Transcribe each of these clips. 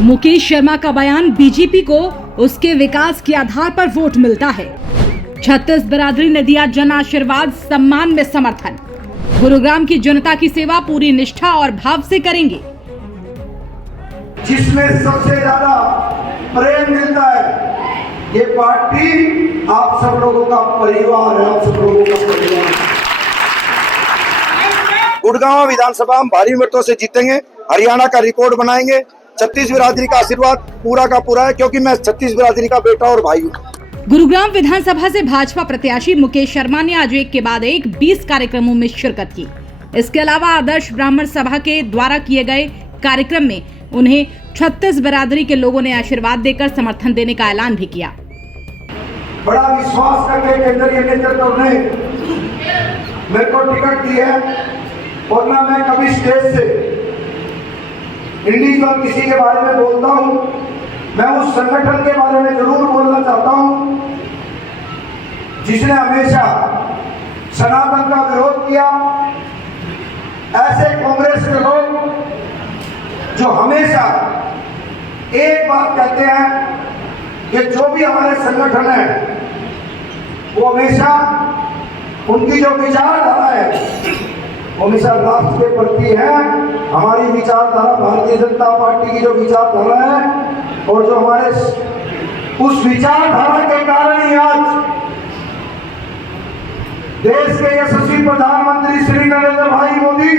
मुकेश शर्मा का बयान, बीजेपी को उसके विकास के आधार पर वोट मिलता है। छत्तीस बिरादरी ने दिया जन आशीर्वाद सम्मान में समर्थन। गुरुग्राम की जनता की सेवा पूरी निष्ठा और भाव से करेंगे। जिसमें सबसे ज्यादा प्रेम मिलता है, ये पार्टी आप सब लोगों का परिवार है, आप सब लोगों का परिवार। गुड़गांव विधानसभा हम भारी मतों से जीतेंगे, हरियाणा का रिकॉर्ड बनाएंगे। छत्तीस बिरादरी का आशीर्वाद पूरा का पूरा है, क्योंकि मैं छत्तीस बिरादरी का बेटा और भाई हूँ। गुरुग्राम विधानसभा से भाजपा प्रत्याशी मुकेश शर्मा ने आज एक के बाद एक 20 कार्यक्रमों में शिरकत की। इसके अलावा आदर्श ब्राह्मण सभा के द्वारा किए गए कार्यक्रम में उन्हें छत्तीस बिरादरी के लोगों ने आशीर्वाद देकर समर्थन देने का ऐलान भी किया। बड़ा विश्वास करके केंद्रीय नेतृत्व ने मेरे को टिकट दी है, और ना मैं कभी स्टेज से इंडिविजुअल किसी के बारे में बोलता हूँ। मैं उस संगठन के बारे में जरूर बोलना चाहता हूँ जिसने हमेशा सनातन का विरोध किया। ऐसे कांग्रेस के लोग जो हमेशा एक बात कहते हैं कि जो भी हमारे संगठन है वो हमेशा उनकी जो विचारधारा है वो हमेशा राष्ट्र के प्रति है। हमारी विचारधारा, भारतीय जनता पार्टी की जो विचारधारा है, और जो हमारे उस विचारधारा के कारण ही आज देश के यशस्वी प्रधानमंत्री श्री नरेंद्र भाई मोदी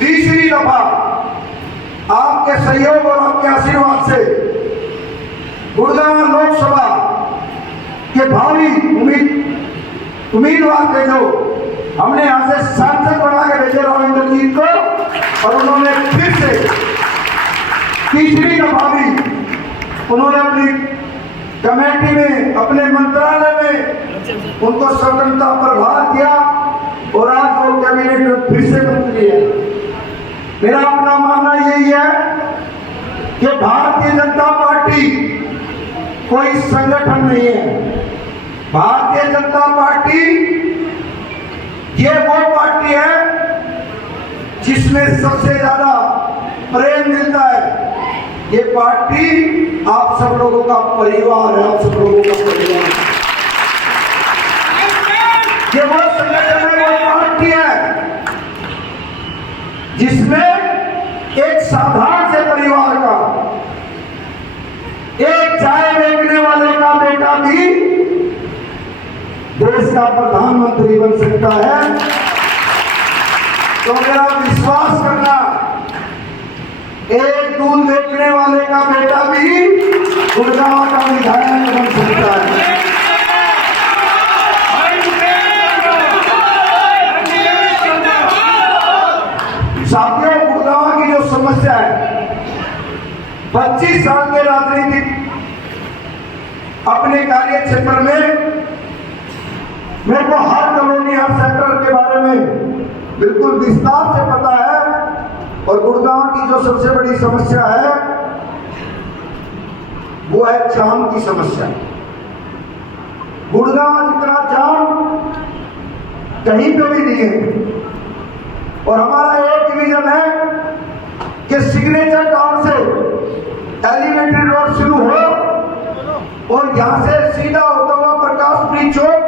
तीसरी दफा आपके सहयोग और आपके आशीर्वाद से गुड़गांव लोकसभा के भावी उम्मीदवार थे, जो हमने यहां से सांसद बना के भेजे रविंद्र जीत को, और उन्होंने फिर से तीसरी दफा भी उन्होंने अपनी कमेटी में, अपने मंत्रालय में उनको स्वतंत्रता प्रभार दिया, और आज वो कैबिनेट में फिर से मंत्री है। मेरा अपना मानना यही है कि भारतीय जनता पार्टी कोई संगठन नहीं है। भारतीय जनता पार्टी ये वो पार्टी है जिसमें सबसे ज्यादा प्रेम मिलता है। ये पार्टी आप सब लोगों का परिवार है, आप सब लोगों का परिवार। ये वो संगठन है, वो पार्टी है जिसमें एक साधारण से परिवार का, एक चाय बेचने वाले का बेटा भी देश का प्रधानमंत्री बन सकता है। तो मेरा विश्वास करना, एक दूध बेचने वाले का बेटा भी गुड़गांव का विधायक बन सकता है। साथियों, गुड़गांव की जो समस्या है, 25 साल के राजनीतिक अपने कार्य क्षेत्र में मेरे को हर कॉलोनी, हर सेक्टर के बारे में बिल्कुल विस्तार से पता है। और गुड़गांव की जो सबसे बड़ी समस्या है वो है जाम की समस्या। गुड़गांव जितना जाम कहीं पे भी नहीं है। और हमारा एक विजन है कि सिग्नेचर टाउन से एलिवेटेड रोड शुरू हो, और यहां से सीधा होता हुआ प्रकाशपुरी चौक,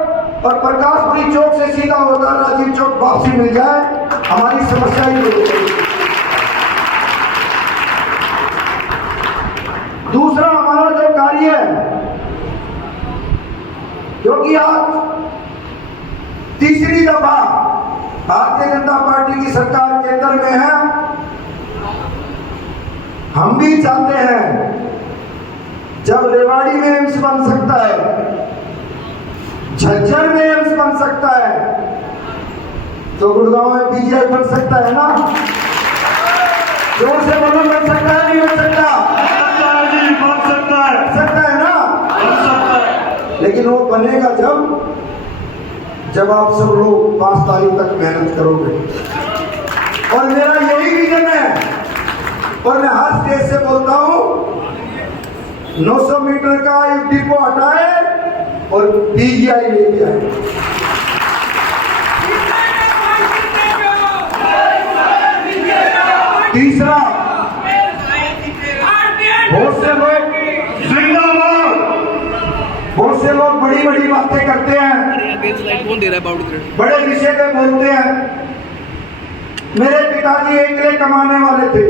और प्रकाशपुरी चौक से सीधा होता राजीव चौक वापसी मिल जाए। हमारी समस्या ही है। दूसरा हमारा जो कार्य है, क्योंकि आज तीसरी दफा भारतीय जनता पार्टी की सरकार केंद्र में है, हम भी चाहते हैं जब रेवाड़ी में एम्स बन सकता है, झज्जर में एम्स बन सकता है, तो गुड़गांव में पीजीआई बन सकता है ना? जोर से बोलो, बन सकता है, नहीं बन सकता? बन सकता है ना? बन सकता है। लेकिन वो बनेगा जब आप सब लोग 5 तारीख तक मेहनत करोगे। और मेरा यही विजन है, और मैं हर स्टेज से बोलता हूँ, 900 मीटर का एक डिपो हटाए और पीजीआई लेके आए। तीसरा बातें करते हैं, बड़े विषय पे बोलते हैं। मेरे पिताजी अकेले कमाने वाले थे।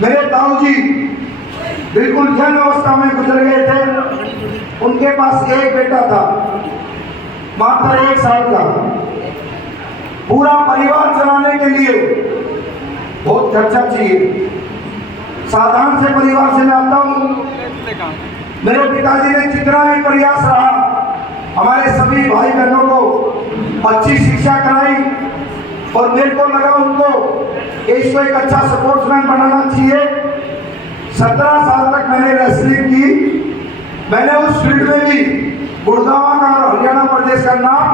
मेरे ताऊजी बिल्कुल जन अवस्था में गुजर गए थे। उनके पास एक बेटा था, मात्र 1 साल का। पूरा परिवार चलाने के लिए बहुत खर्चा चाहिए। साधारण से परिवार से मैं आता हूँ। मेरे पिताजी ने जितना भी प्रयास रहा, हमारे सभी भाई बहनों को अच्छी शिक्षा कराई और मेरे को लगा उनको कि इसको एक अच्छा स्पोर्ट्समैन बनाना चाहिए। 17 साल तक मैंने रेसलिंग की। मैंने उस फील्ड में भी गुड़गांव का और हरियाणा प्रदेश का नाम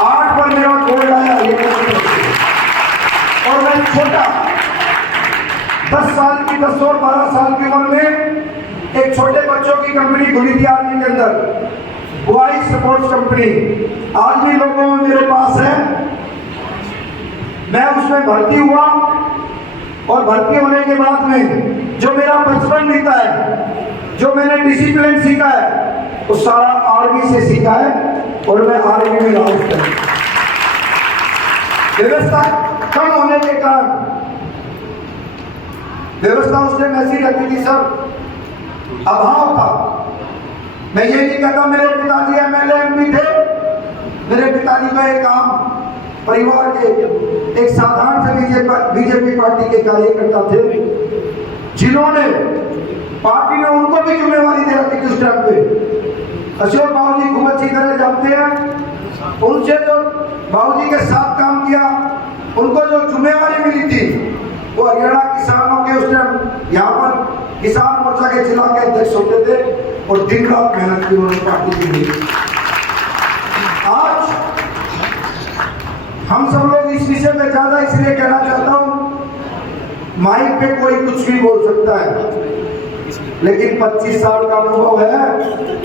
8 पर मेरा गोल्ड आया। और मैं छोटा 10 साल की 10 और 12 साल की उम्र में एक छोटे बच्चों की कंपनी खुली थी आर्मी के अंदर, बॉयज स्पोर्ट्स कंपनी। आज भी लोगों में मेरे पास है। मैं उसमें भर्ती हुआ और भर्ती होने के बाद में जो मेरा बचपन बीता है, जो मैंने डिसिप्लिन सीखा है, वो सारा आर्मी से सीखा है। और मैं आर्मी में रहा हूं। व्यवस्था कम होने के कारण, व्यवस्था उस टाइम ऐसी रहती थी सर, अभाव था। मैं ये नहीं कहता मेरे पिताजी एमएलए एमपी थे। मेरे पिताजी का एक काम परिवार के एक साधारण से बीजेपी पार्टी के कार्यकर्ता थे, जिन्होंने पार्टी ने उनको भी जिम्मेवारी दे रखी थी उस टाइम पे। अशोक बाबू जी खूब अच्छी तरह जानते हैं। उनसे जो बाबू जी के साथ काम किया, उनको जो जिम्मेवारी मिली थी, वो हरियाणा किसानों के उस टाइम यहाँ पर किसान मोर्चा के जिला के अध्यक्ष होते थे और दिन रात मेहनत की उन्होंने पार्टी के लिए। आज हम सब लोग इस विषय में ज्यादा इसलिए कहना चाहता हूं, माइक पे कोई कुछ भी बोल सकता है, लेकिन 25 साल का अनुभव है।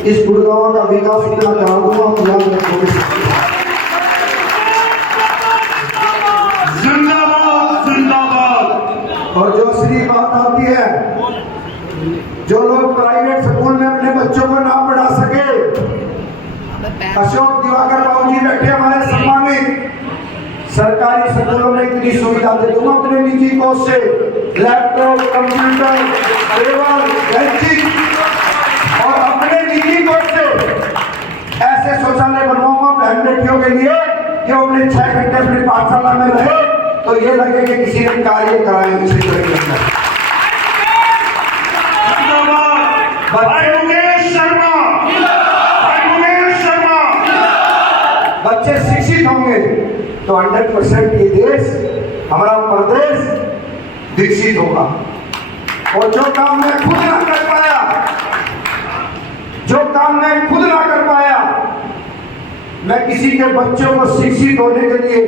इस गुड़गांव का विकास इतना करा दूंगा। जिंदाबाद जिंदाबाद। और जो असली बात आती है, जो लोग प्राइवेट स्कूल में अपने बच्चों को ना पढ़ा सके, अशोक दिवाकर बाबू जी बैठे हमारे सम्मानित, सरकारी स्कूलों में इतनी सुविधा दे दूंगा अपने निजी कोष से, लैपटॉप, कंप्यूटर, टेबल, बेंचिंग, और अपने निजी कोष से ऐसे शौचालय बनवाऊंगा बहन बेटियों के लिए कि अपने 6 घंटे अपनी पाठशाला में रहे तो ये लगे कि किसी ने कार्य कराया। किसी तरह बच्चे शिक्षित होंगे तो 100% ये देश, हमारा प्रदेश विकसित होगा। और जो काम मैं खुद ना कर पाया, मैं किसी के बच्चों को शिक्षित होने के लिए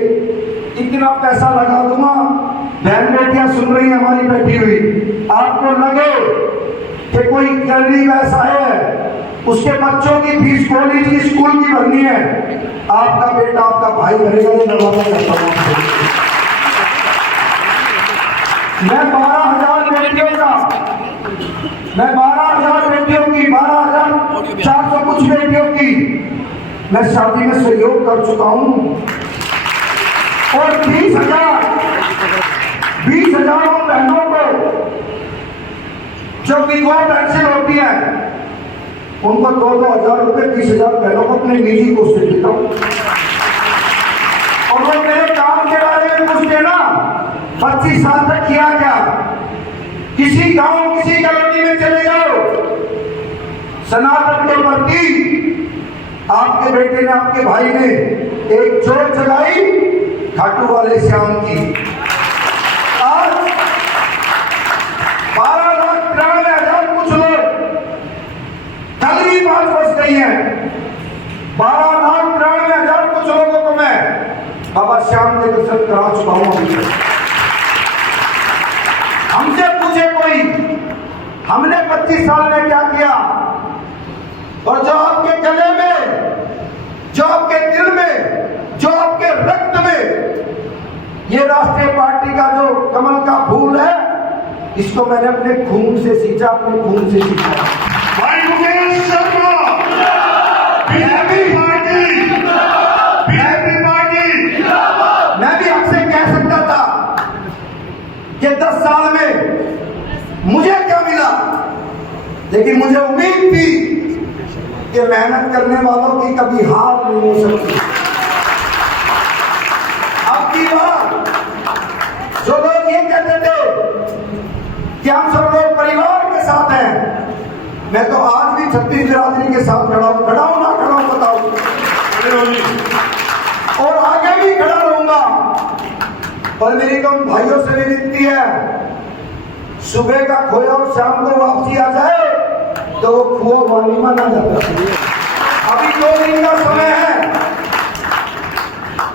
इतना पैसा लगा दूंगा। बहन बेटियां सुन रही हमारी बैठी हुई, आपको लगे कि कोई गरीब ऐसा है उसके बच्चों की फीस कॉलेज की स्कूल की भरनी है, आपका बेटा आपका भाई भरेगा। ये मैं वादा करता हूं। मैं 12,000 बेटियों की 12,400 कुछ बेटियों की मैं शादी में सहयोग कर चुका हूं। और 20,000 बहनों को जो विधवा पेंशन होती है, उनको 2,000 रुपए 20,000 बहनों को अपने निजी कोष से देता हूं। और वो मेरे काम के बारे में पूछते ना, 25 साल तक किया क्या? किसी गांव किसी कॉलोनी में चले जाओ, सनातन के प्रति आपके बेटे ने, आपके भाई ने एक जोत जगाई खाटू वाले श्याम की। आज 12,93,000 कुछ लोग, कल भी 5 बज गई हैं, 12,93,000 कुछ लोगों को मैं बाबा श्याम के दर्शन करा चुका हूं। हमसे पूछे कोई, हमने 25 साल में क्या किया? और जो आपके गले में, जो आपके दिल में, जो आपके रक्त में ये राष्ट्रीय पार्टी का जो कमल का फूल है, इसको मैंने अपने खून से सींचा, अपने खून से सींचा। भाई मुकेश शर्मा लेकिन मुझे उम्मीद थी कि मेहनत करने वालों की कभी हार नहीं हो सकती। अब की बार जो लोग ये कहते थे कि हम सब लोग परिवार के साथ हैं, मैं तो आज भी छत्तीस बिरादरी के साथ खड़ा हूं ना खड़ा हूं बताओ, और आगे भी खड़ा रहूंगा। और मेरी तो भाइयों से भी विनती है, सुबह का खोया और शाम को वापसी आ जाए तो वो खुआ वाली माना जाता है। अभी 2 दिन का समय है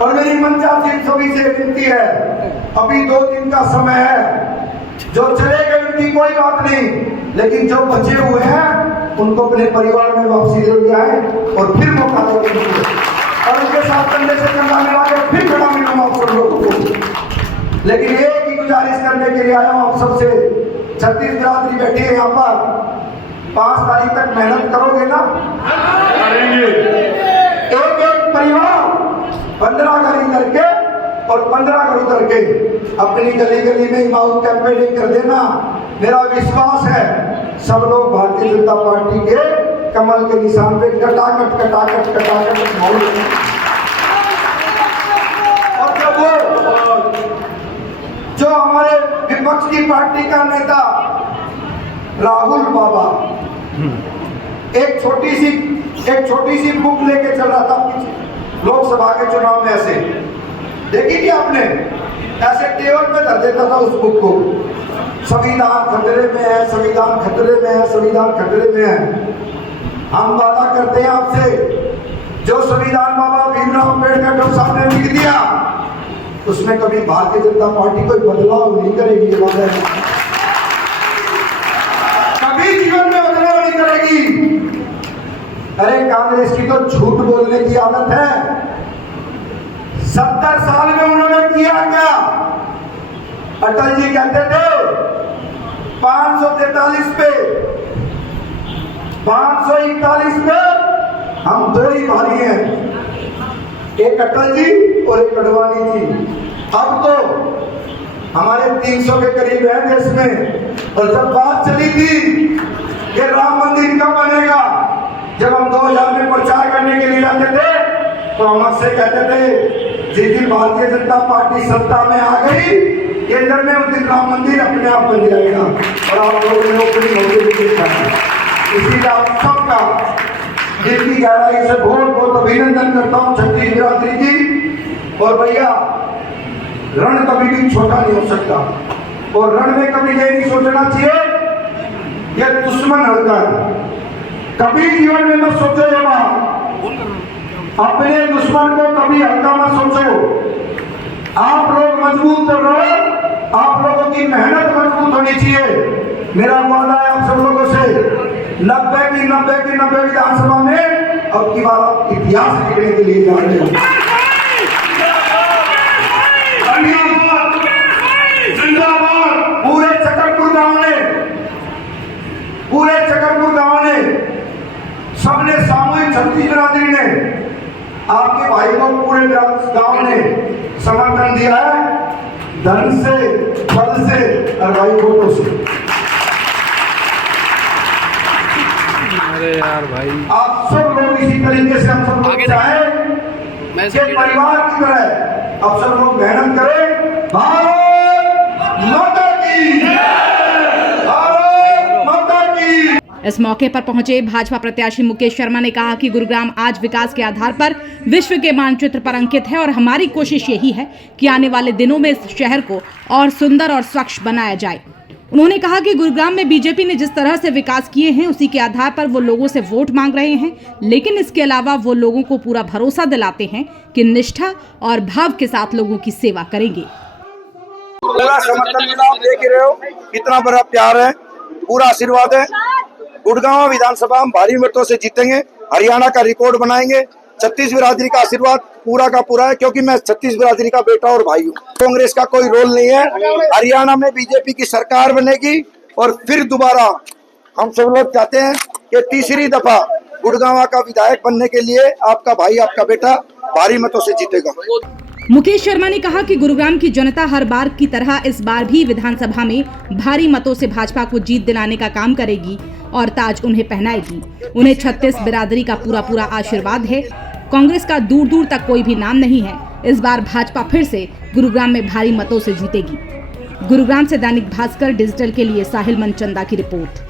और मेरी पंचायत सभी से विनती है, अभी 2 दिन का समय है। जो चले गए उनकी कोई बात नहीं, लेकिन जो बचे हुए हैं उनको अपने परिवार में वापसी लेके आए और फिर मौका देंगे और उनके साथ कंधे से कंधा मिला के फिर खड़ा मिलूंगा आप सब लोगों को। लेकिन एक ही गुजारिश करने के लिए आया हूं आप सबसे, छत्तीस बिरादरी बैठी है यहाँ पर, 5 तारीख तक मेहनत करोगे ना? एक परिवार 15 घर इधर के और 15 घर उधर के अपनी गली गली में माउथ कैंपेनिंग कर देना। मेरा विश्वास है सब लोग भारतीय जनता पार्टी के कमल के निशान पे कटाकट और जब वो जो हमारे विपक्ष की पार्टी का नेता राहुल बाबा एक छोटी सी बुक लेके चल रहा था लोकसभा के चुनाव में, ऐसे देखी थी आपने, ऐसे टेबल पे धर देता था उस बुक को, संविधान खतरे में है, संविधान खतरे में है, संविधान खतरे में है। हम वादा करते हैं आपसे, जो संविधान बाबा भीमराव अम्बेडकर साहब ने लिख दिया उसमें कभी भारतीय जनता पार्टी कोई बदलाव नहीं करेगी, ये वादा है, कभी जीवन में बदलाव नहीं करेगी। अरे कांग्रेस की तो झूठ बोलने की आदत है। 70 साल में उन्होंने किया क्या? अटल जी कहते थे 543 पे 541 पे हम 2 ही भारी हैं, एक अटल जी और एक अडवाणी जी। अब तो हमारे 300 के करीब है देश में। और जब बात चली थी कि राम मंदिर कब बनेगा, जब हम 2000 में प्रचार करने के लिए जाते थे तो हम आपसे कहते थे जिस दिन भारतीय जनता पार्टी सत्ता में आ गई केंद्र में, उस दिन राम मंदिर अपने आप बन जाएगा। और आप लोगों ने अपनी नौकरी देखा, इसीलिए आप सबका दिल की गहराई से बहुत बहुत अभिनंदन करता हूँ छत्तीस बिरादरी की। और भैया रण कभी भी छोटा नहीं हो सकता, और रण में कभी ये नहीं सोचना चाहिए ये दुश्मन हल्का है, कभी जीवन में मत सोचो ये बात, अपने दुश्मन को कभी हल्का मत सोचो। आप लोग मजबूत रहो, आप लोगों की मेहनत मजबूत होनी चाहिए। मेरा वादा है आप सब लोगों से, 90 की 90 विधानसभा में अब की बार आप इतिहास लिखने के लिए जा रहे हो। पूरे चकरपुर गांव ने सबने सामूहिक छत्तीस बिरादरी ने आपके भाई को पूरे गांव ने समर्थन दिया है, धन से, फल से और भाई वोटों से। अरे यार भाई, आप सब लोग इसी तरीके से हम सब लोग चाहें कि परिवार की तरह आप सब लोग मेहनत करें। भारत माता की, भारत माता की। इस मौके पर पहुंचे भाजपा प्रत्याशी मुकेश शर्मा ने कहा कि गुरुग्राम आज विकास के आधार पर विश्व के मानचित्र पर अंकित है और हमारी कोशिश यही है कि आने वाले दिनों में इस शहर को और सुंदर और स्वच्छ बनाया जाए। उन्होंने कहा कि गुरुग्राम में बीजेपी ने जिस तरह से विकास किए हैं उसी के आधार पर वो लोगों से वोट मांग रहे हैं, लेकिन इसके अलावा वो लोगों को पूरा भरोसा दिलाते हैं कि निष्ठा और भाव के साथ लोगों की सेवा करेंगे। पूरा समर्थन मिला, आप देख रहे हो कितना बड़ा प्यार है, पूरा आशीर्वाद है। गुड़गांव विधानसभा हम भारी मतों से जीतेंगे, हरियाणा का रिकॉर्ड बनाएंगे। छत्तीस बिरादरी का आशीर्वाद पूरा का पूरा है, क्योंकि मैं छत्तीस बिरादरी का बेटा और भाई हूँ। कांग्रेस का कोई रोल नहीं है। हरियाणा में बीजेपी की सरकार बनेगी और फिर दोबारा हम सब लोग चाहते हैं कि तीसरी दफा गुड़गांव का विधायक बनने के लिए आपका भाई, आपका बेटा भारी मतों से जीतेगा। मुकेश शर्मा ने कहा कि गुरुग्राम की जनता हर बार की तरह इस बार भी विधानसभा में भारी मतों से भाजपा को जीत दिलाने का काम करेगी और ताज उन्हें पहनाएगी। उन्हें 36 बिरादरी का पूरा आशीर्वाद है। कांग्रेस का दूर दूर तक कोई भी नाम नहीं है। इस बार भाजपा फिर से गुरुग्राम में भारी मतों से जीतेगी। गुरुग्राम से दैनिक भास्कर डिजिटल के लिए साहिल मनचंदा की रिपोर्ट।